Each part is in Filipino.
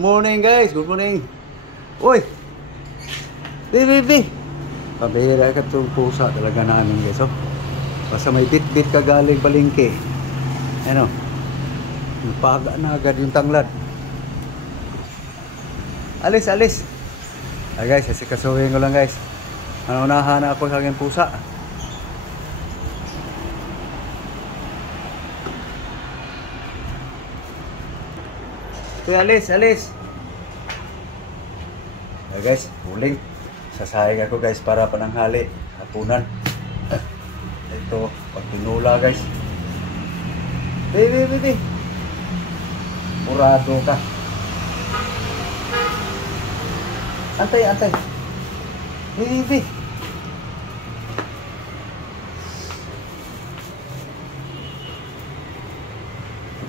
morning guys, good morning. Uy! Baby! Pabihira ka itong pusa talaga namin guys, oh. Basta may bit-bit ka galing palengke. Ano? Paga na agad yung tanglad. Alis! Ah guys, asikasuhin ko lang guys. Unahan na ako sa aking pusa. Alis. Guys, huling. Sasayang ako guys para pananghali. Hapunan. Ito, pagtinula guys. Baby. Murado ka. Antay. Baby.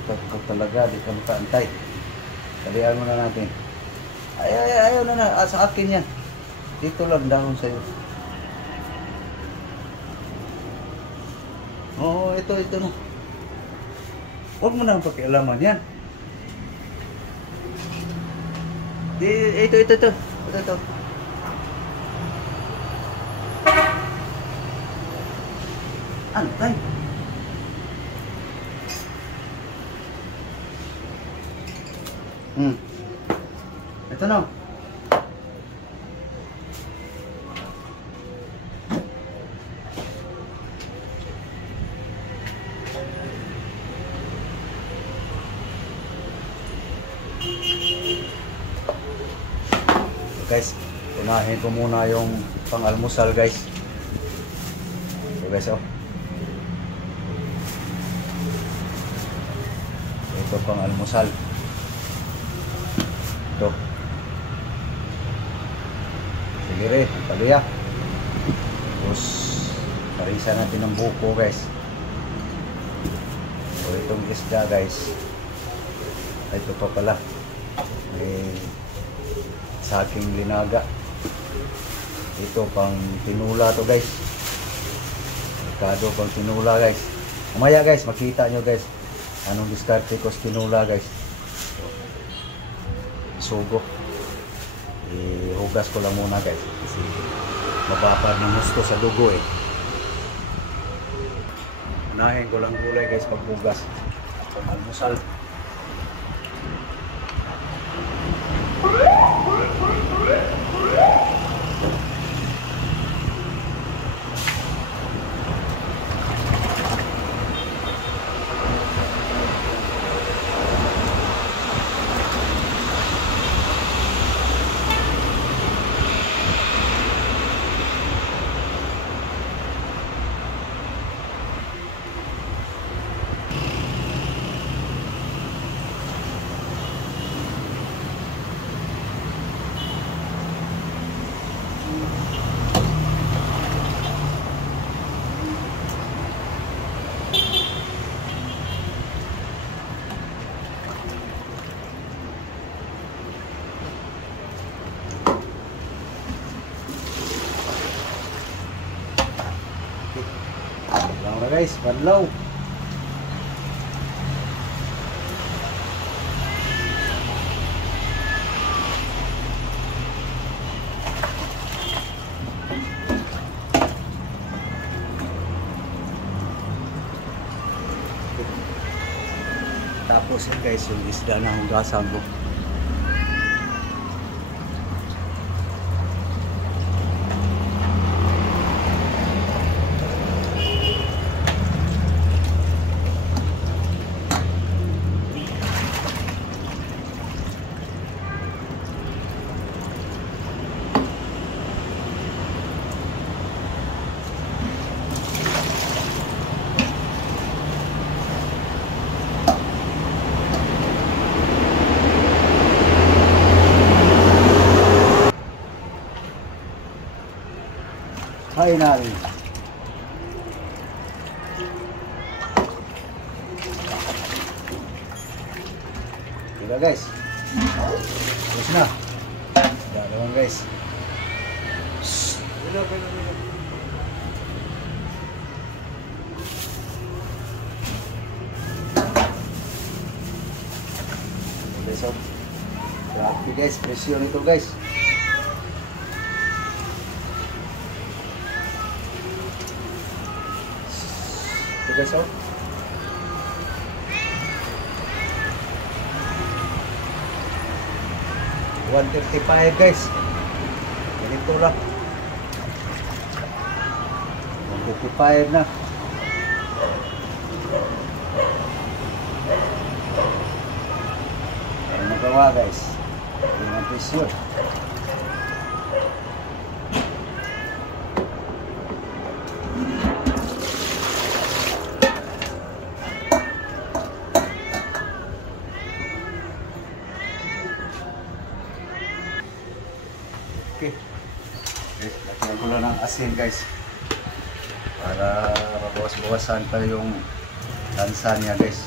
Ito talaga, di ka makaantay. Talihan mo na natin. Ayaw na. Sa akin yan. Dito lang dahon sa'yo. Oo, ito no. Huwag mo na pakialaman yan. Ito. Antay. Ito na. Guys, unahin ko muna yung pang-almusal guys. So guys, oh. Ito pang-almusal. Ito. Sige rin, paluya. Tapos, parisa natin ng buko guys. So itong isda guys. Ito pa pala. Sa aking linaga. Ito pang tinula to guys. Merkado pang tinula guys. Umaya guys, makita nyo guys anong diskarte ko sa tinula guys. Sugo. Ihugas ko lang muna guys kasi mapapad ng gusto sa dugo eh. Unahin ko lang gulay guys pagbugas. Pang almusal. Guys, badlaw. Tapos guys, yung isda na hugasan ko. Hay natin. Diba guys? Terus na. Dalawan guys. Bilo. Besok. Grabe guys, presyo nito guys. Ito guys oh. 155 guys. Ganito lang. 155 na. Ano magawa guys? Yung ang presyo. Okay. Okay, lagyan ko lang ng asin guys. Para mabawas-bawasan pa yung lansa niya guys.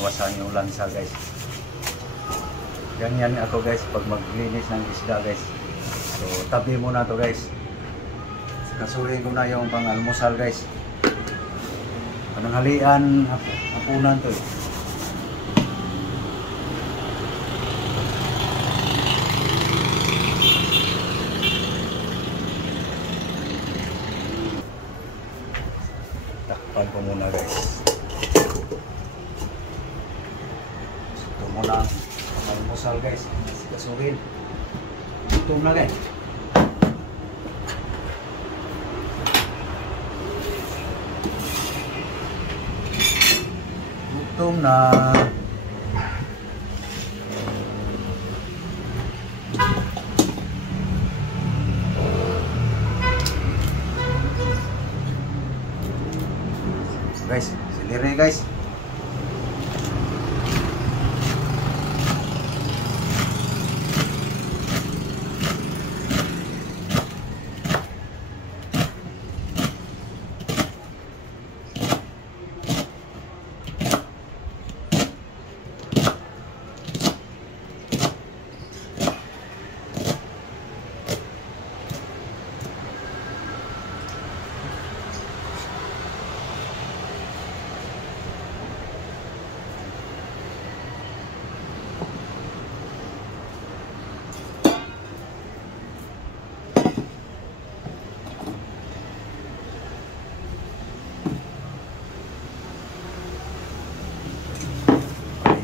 Bawasan yung lansa guys. Ganyan ako guys pag maglinis ng isda guys. So tabi muna to guys. Kasuhin ko na yung pang almusal guys. Pananghalian, hapunan to eh. Takpan ko muna guys. Muna ang almusal guys, kasuhin. Gutom na guys. Gutom na. Guys, siliri guys.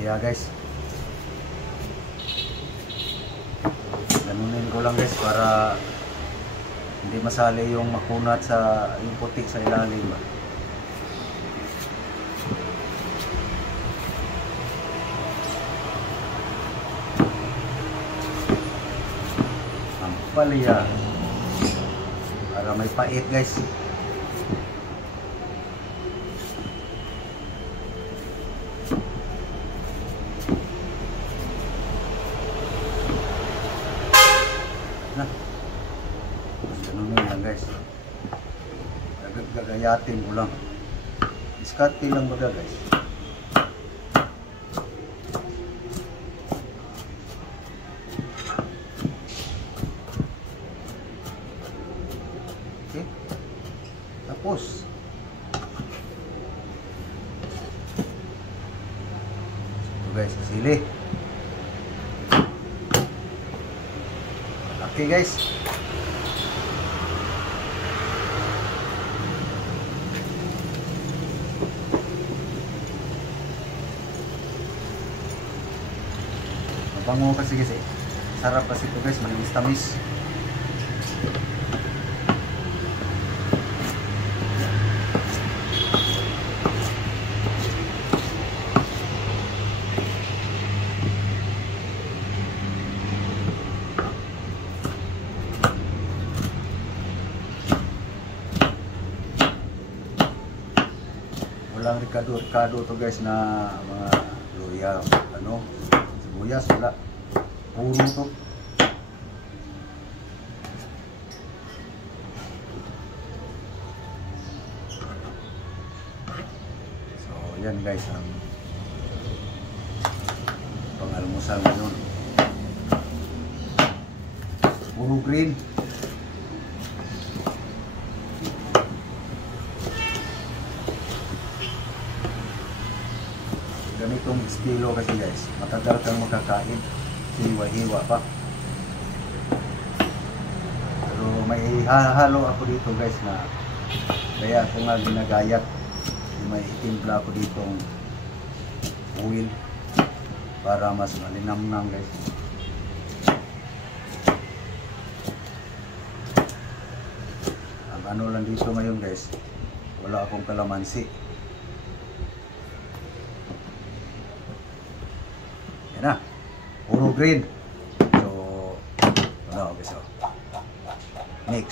Yeah guys, ganunin ko lang guys para hindi masali yung makunat sa yung putik sa ilalim ba. Ang palya para may pait guys. Ganun lang guys. Gagayatin ko lang. Diskarte lang baga guys. Okay. Tapos ito guys, sili. Okay guys. Bango kasi guys eh. Sarap kasi ito guys, malinis-tamis. Walang rikado-rikado to guys na mga luya, ano, sibuyas, wala. Puro to. yan guys ang pang-almusal ngayon. Puro green. Ganitong estilo kasi guys, matagal kang makakain, hiwa-hiwa pa. Pero may halo ako dito guys na kaya ako nga ginagayat. May itimpla ako ditong oil para mas malinamnam guys. Ang ano lang dito ngayon guys, wala akong kalamansi. Yan na, puro green. So ano guys, so mix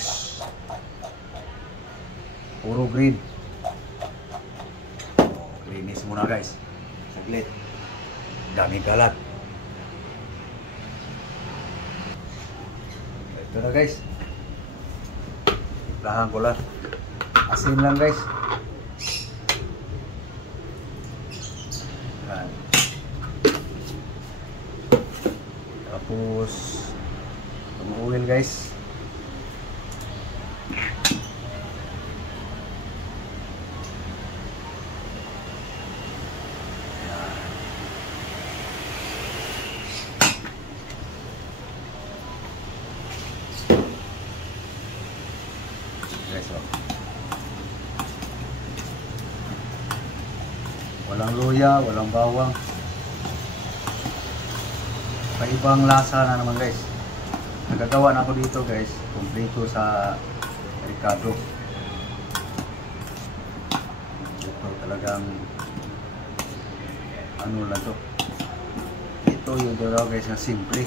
puro green. Linis muna guys, saglit, daming kalat. Ito na guys, timplahan ko lang, asin lang guys. Yan. Tapos ang oil guys, walang luya, walang bawang, paibang lasa na naman guys. Nagagawa na ako dito guys, kumpleto sa Ricardo. Ito talagang ano lang to. Ito yung dalawa guys na simple.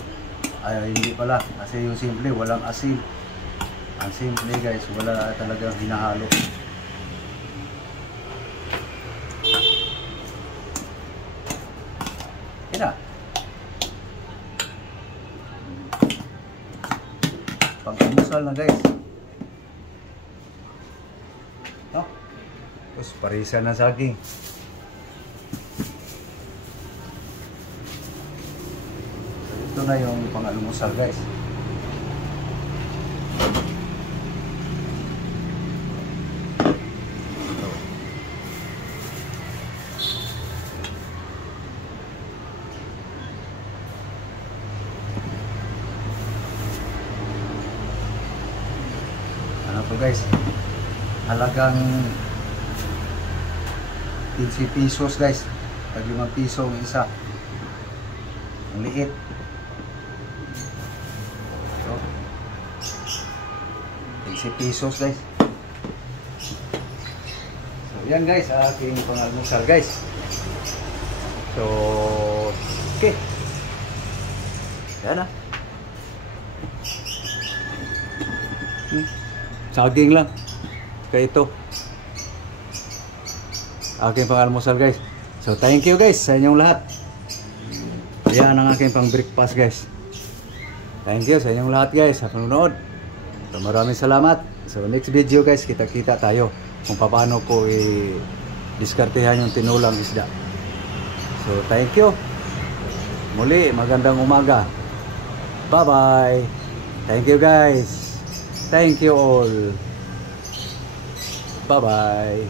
Ay hindi pala, kasi yung simple walang asin. Ang simple guys, wala talagang hinahalo. Yan na. Pang-almusal na guys. No? Tapos parisa na saging. Ito na yung pang-almusal guys. Ano to guys, halagang 15 pesos guys, pag 5 piso ang isa, ang liit. So 15 pesos guys. So yan guys, aking pang-almusal guys. So okay, yan na. Saging lang. Kaya ito aking pang-almusal guys. So thank you guys sa inyong lahat. Yan ang aking pang-breakfast guys. Thank you sa inyong lahat guys sa panonood. So maraming salamat. So next video guys, kita-kita tayo kung paano ko i-diskartehan yung tinulang isda. So thank you. Muli, magandang umaga. Bye bye. Thank you guys. Thank you all. Bye-bye.